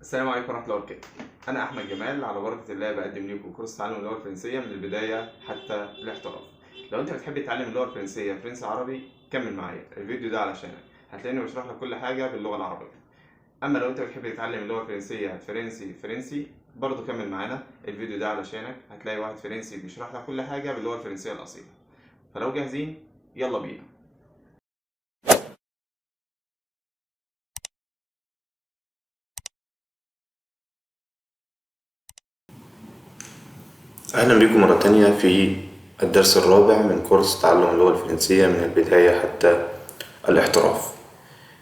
السلام عليكم ورحمة الله وبركاته. أنا أحمد جمال، على بركة الله بقدم لكم كورس تعلم اللغة الفرنسية من البداية حتى الاحتراف. لو أنت بتحب تتعلم اللغة الفرنسية فرنسي عربي كمل معايا، الفيديو ده علشانك. هتلاقيني بشرح لك كل حاجة باللغة العربية. أما لو أنت بتحب تتعلم اللغة الفرنسية فرنسي برضه كمل معانا، الفيديو ده علشانك. هتلاقي واحد فرنسي بيشرح لك كل حاجة باللغة الفرنسية الأصيلة. فلو جاهزين يلا بينا. أهلا بكم مرة تانية في الدرس الرابع من كورس تعلم اللغة الفرنسية من البداية حتى الاحتراف.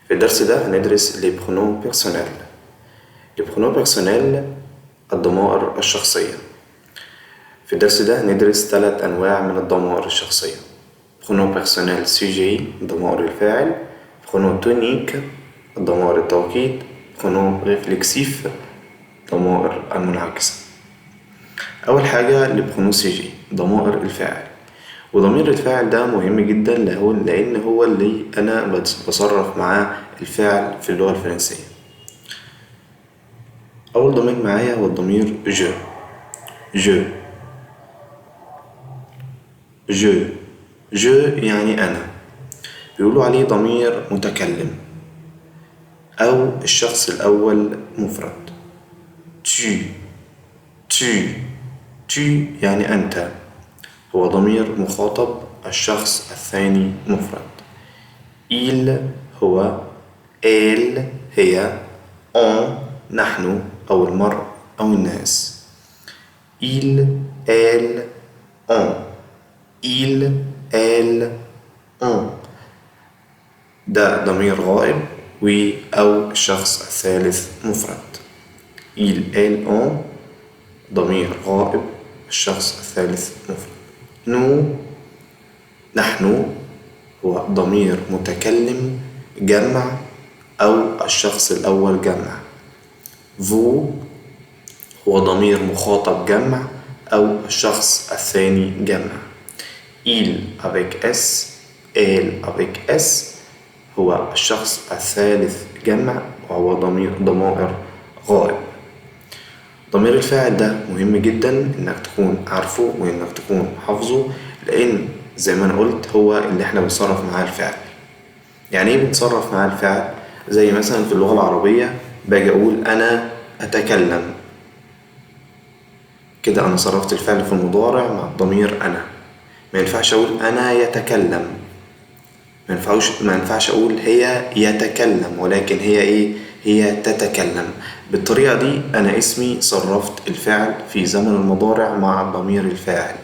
في الدرس ده هندرس les pronoms personnels. les pronoms personnels الضمائر الشخصية. في الدرس ده هندرس 3 أنواع من الضمائر الشخصية: pronom personnel sujet ضمائر الفاعل، pronom tonique ضمائر التوكيد، pronom réflexif ضمائر المنعكسة. أول حاجة البرونوسيجي ضمائر الفاعل، وضمير الفاعل ده مهم جدا لأن هو اللي أنا بصرف معاه الفعل في اللغة الفرنسية. أول ضمير معايا هو الضمير جو. جو جو جو يعني أنا، بيقولوا عليه ضمير متكلم أو الشخص الأول مفرد. tu tu tu يعني أنت، هو ضمير مخاطب الشخص الثاني مفرد. il هو، elle هي، on نحن أو المرء أو الناس. il elle on il elle on ده ضمير غائب أو الشخص الثالث مفرد. il elle on ضمير غائب الشخص الثالث مفرد. nous نحن هو ضمير متكلم جمع أو الشخص الأول جمع. vous هو ضمير مخاطب جمع أو الشخص الثاني جمع. il avec s elle avec s هو الشخص الثالث جمع وهو ضمائر غائب. ضمير الفاعل ده مهم جدا انك تكون عارفه وانك تكون حافظه، لان زي ما انا قلت هو اللي احنا بنصرف معاه الفعل. يعني ايه بنصرف معاه الفعل؟ زي مثلا في اللغة العربية باجي اقول انا اتكلم، كده انا صرفت الفعل في المضارع مع الضمير انا. ما ينفعش اقول انا يتكلم، ما ينفعش اقول هي يتكلم، ولكن هي ايه؟ هي تتكلم. بالطريقة دي انا اسمي صرفت الفعل في زمن المضارع مع ضمير الفاعل.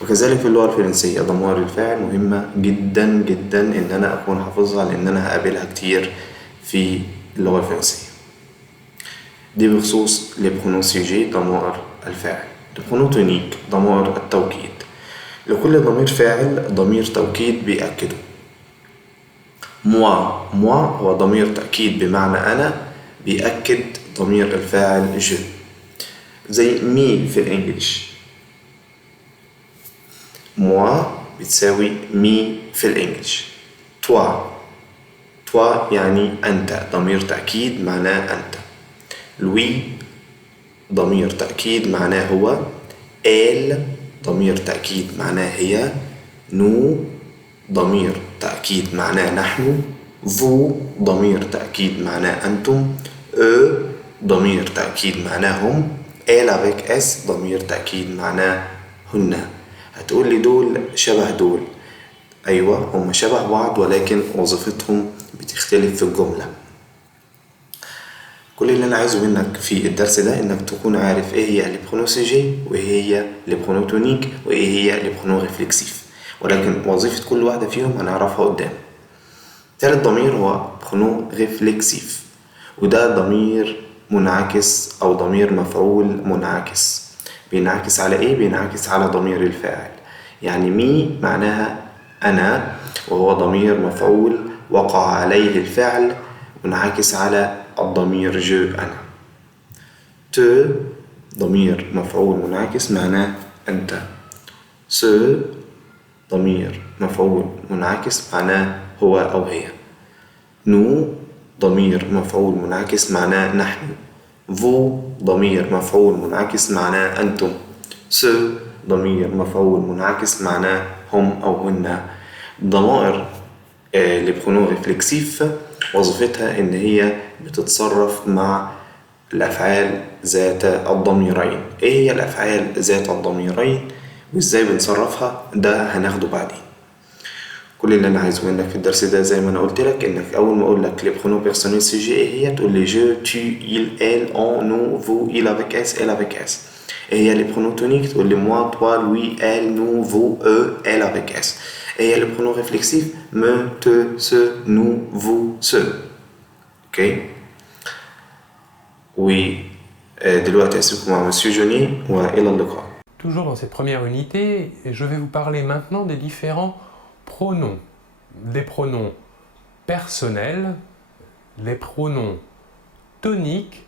وكذلك في اللغة الفرنسية ضمائر الفاعل مهمة جدا جدا ان انا اكون حافظها، لان انا هقابلها كتير في اللغة الفرنسية. دي بخصوص les pronoms sujets ضمائر الفاعل. les pronoms toniques ضمائر التوكيد، لكل ضمير فاعل ضمير توكيد بيأكده. moi هو ضمير تأكيد بمعنى أنا، بيأكد ضمير الفاعل je. زي مي في الإنجليش، moi بتساوي مي في الإنجليش. toi يعني أنت، ضمير تأكيد معناه أنت. lui ضمير تأكيد معناه هو. elle ضمير تأكيد معناه هي. nous ضمير تأكيد معناه نحن. vous ضمير تأكيد معناه أنتم. eux ضمير تأكيد معناه هم. elle avec s ضمير تأكيد معناه هن. هتقول لي دول شبه دول، أيوة هم شبه بعض ولكن وظيفتهم بتختلف في الجملة. كل اللي أنا عايزه منك في الدرس ده إنك تكون عارف إيه هي les pronoms sujets وإيه هي les pronoms toniques وإيه هي les pronoms réflexifs، ولكن وظيفة كل واحدة فيهم هنعرفها قدام. تالت ضمير هو pronom réflexif، وده ضمير منعكس أو ضمير مفعول منعكس. بينعكس على إيه؟ بينعكس على ضمير الفاعل. يعني مي معناها أنا، وهو ضمير مفعول وقع عليه الفعل منعكس على الضمير جو أنا. te ضمير مفعول منعكس معناه أنت. ce ضمير مفعول منعكس معناه هو أو هي. nous ضمير مفعول منعكس معناه نحن. vous ضمير مفعول منعكس معناه أنتم. ce ضمير مفعول منعكس معناه هم أو هن. ضمائر les pronoms réflexifs وظيفتها إن هي بتتصرف مع الأفعال ذات الضميرين. إيه هي الأفعال ذات الضميرين وإزاي بنصرفها؟ ده هناخده بعدين. كل اللي أنا عايزه منك في الدرس ده زي ما أنا قلت لك إنك أول ما أقول لك les pronoms personnels sujet إيه هي تقول لي je, tu, il, elle, on, nous, vous, il avec s, elle avec s. إيه هي les pronoms toniques تقول لي moi, toi, lui, elle, nous, vous, eux, elle avec s. إيه هي les pronoms réflexifs me, te, ce, nous, vous, ceux. Ok. Oui, دلوقتي أسيبكم مع Monsieur Johnny وإلى اللقاء. Toujours dans cette première unité, je vais vous parler maintenant des différents pronoms. Des pronoms personnels, les pronoms toniques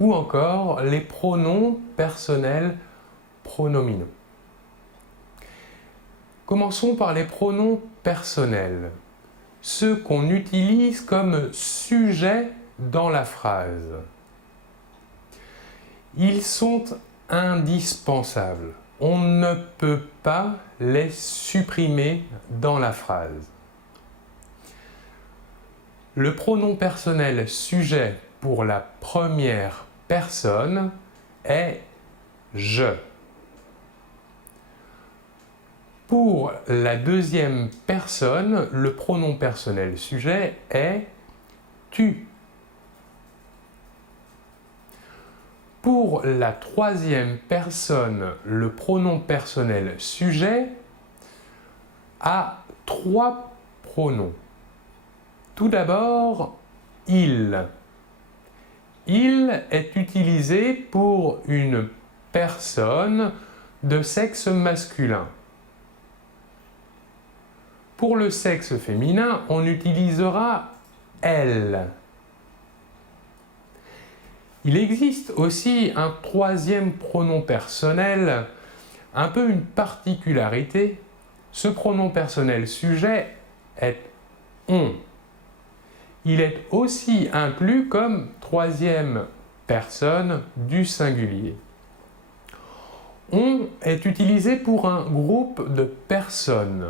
ou encore les pronoms personnels pronominaux. Commençons par les pronoms personnels, ceux qu'on utilise comme sujet dans la phrase. Ils sont indispensables. On ne peut pas les supprimer dans la phrase. Le pronom personnel sujet pour la première personne est je. Pour la deuxième personne, le pronom personnel sujet est tu. Pour la troisième personne, le pronom personnel sujet a trois pronoms. Tout d'abord, il. Il est utilisé pour une personne de sexe masculin. Pour le sexe féminin, on utilisera elle. Il existe aussi un troisième pronom personnel, un peu une particularité. Ce pronom personnel sujet est on. Il est aussi inclus comme troisième personne du singulier. On est utilisé pour un groupe de personnes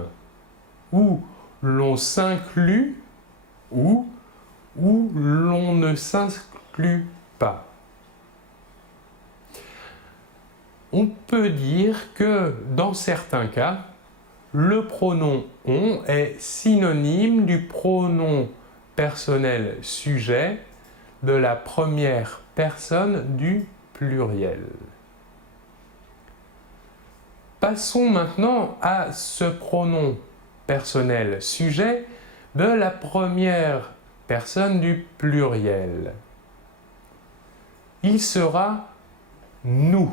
où l'on s'inclut ou où l'on ne s'inclut pas. On peut dire que dans certains cas, le pronom on est synonyme du pronom personnel sujet de la première personne du pluriel. Passons maintenant à ce pronom personnel sujet de la première personne du pluriel. Il sera nous.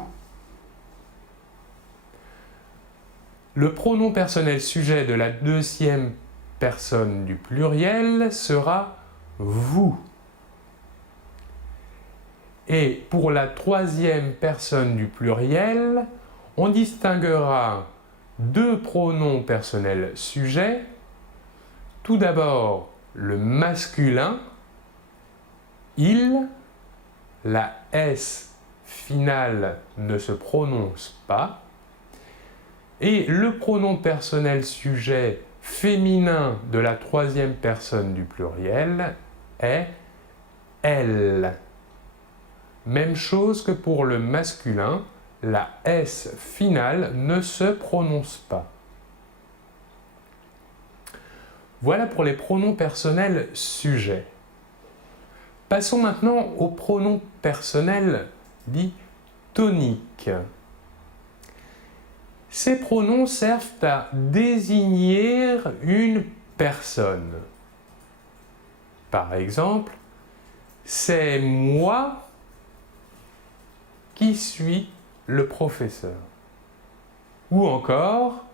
Le pronom personnel sujet de la deuxième personne du pluriel sera vous. Et pour la troisième personne du pluriel, on distinguera deux pronoms personnels sujets. Tout d'abord, le masculin, il, la S finale ne se prononce pas. Et le pronom personnel sujet féminin de la troisième personne du pluriel est elle. Même chose que pour le masculin, la S finale ne se prononce pas. Voilà pour les pronoms personnels sujets. Passons maintenant aux pronoms personnels dits toniques. Ces pronoms servent à désigner une personne. Par exemple, c'est moi qui suis le professeur. Ou encore,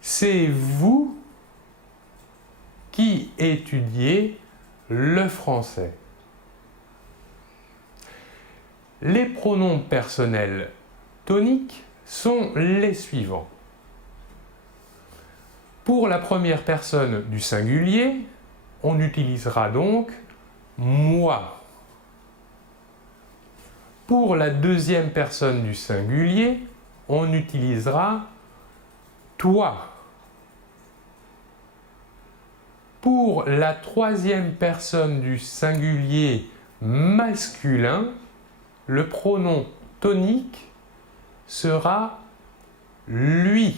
c'est vous qui étudiez le français. Les pronoms personnels toniques sont les suivants. Pour la première personne du singulier, on utilisera donc moi. Pour la deuxième personne du singulier, on utilisera toi. Pour la troisième personne du singulier masculin, le pronom tonique sera lui.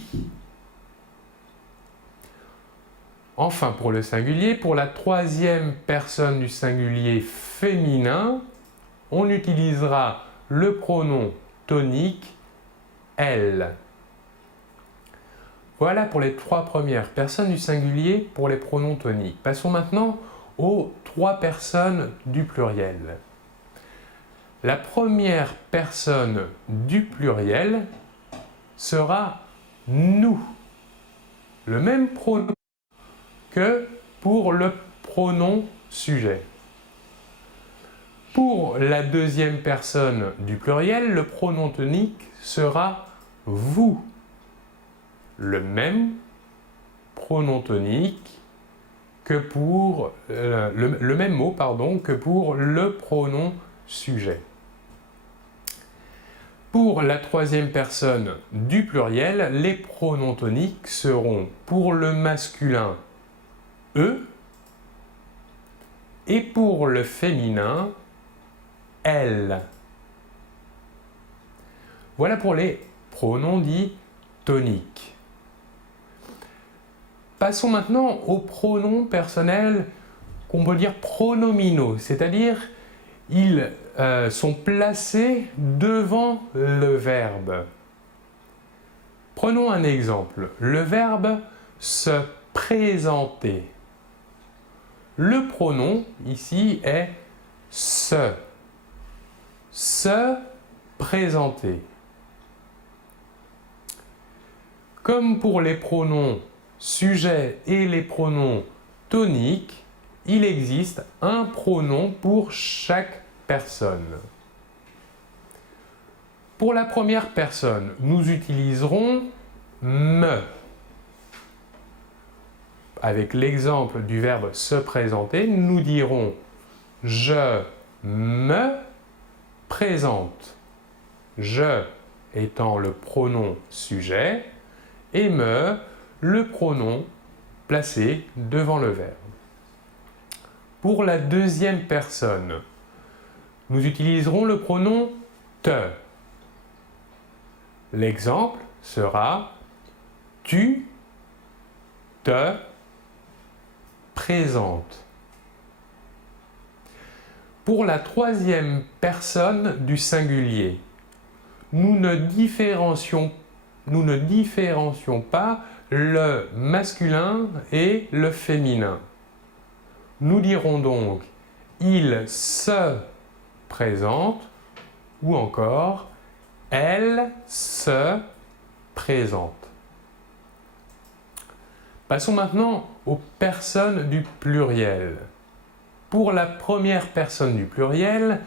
Enfin, pour le singulier, pour la troisième personne du singulier féminin, on utilisera le pronom tonique elle. Voilà pour les trois premières personnes du singulier pour les pronoms toniques. Passons maintenant aux trois personnes du pluriel. La première personne du pluriel sera nous. Le même pronom que pour le pronom sujet. Pour la deuxième personne du pluriel, le pronom tonique sera vous. Le même pronom tonique que pour le même mot que pour le pronom sujet. Pour la troisième personne du pluriel, les pronoms toniques seront pour le masculin eux et pour le féminin elle. Voilà pour les pronoms dits toniques. Passons maintenant aux pronoms personnels qu'on peut dire pronominaux, c'est-à-dire ils sont placés devant le verbe. Prenons un exemple, le verbe se présenter. Le pronom ici est se présenter. Comme pour les pronoms sujet et les pronoms toniques, il existe un pronom pour chaque personne. Pour la première personne, nous utiliserons me. Avec l'exemple du verbe se présenter, nous dirons je me présente. Je étant le pronom sujet et me le pronom placé devant le verbe. Pour la deuxième personne, nous utiliserons le pronom te. L'exemple sera tu te présentes. Pour la troisième personne du singulier, nous ne différencions pas le masculin et le féminin. Nous dirons donc il se présente ou encore elle se présente. Passons maintenant aux personnes du pluriel. Pour la première personne du pluriel,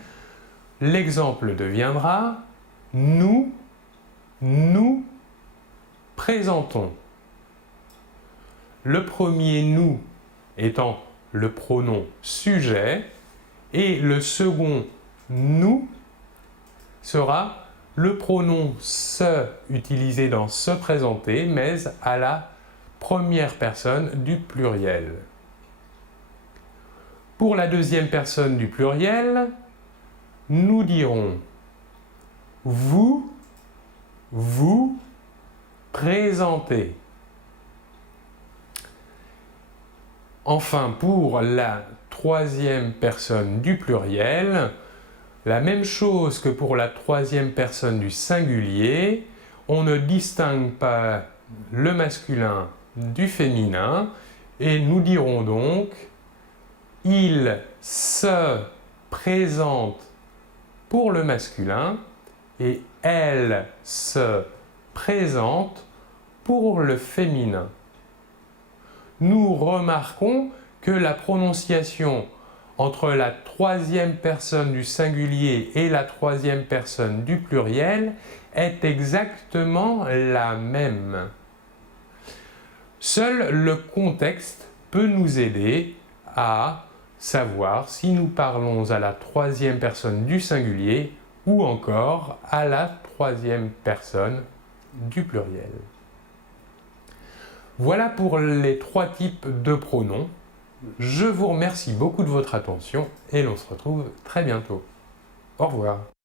l'exemple deviendra nous présentons. Le premier nous étant le pronom sujet et le second nous sera le pronom se utilisé dans se présenter mais à la première personne du pluriel. Pour la deuxième personne du pluriel, nous dirons vous présentez. Enfin, pour la troisième personne du pluriel, la même chose que pour la troisième personne du singulier, on ne distingue pas le masculin du féminin et nous dirons donc il se présente pour le masculin et elle se présente pour le féminin. Nous remarquons que la prononciation entre la troisième personne du singulier et la troisième personne du pluriel est exactement la même. Seul le contexte peut nous aider à savoir si nous parlons à la troisième personne du singulier ou encore à la troisième personne du pluriel. Voilà pour les 3 types de pronoms. Je vous remercie beaucoup de votre attention et l'on se retrouve très bientôt. Au revoir.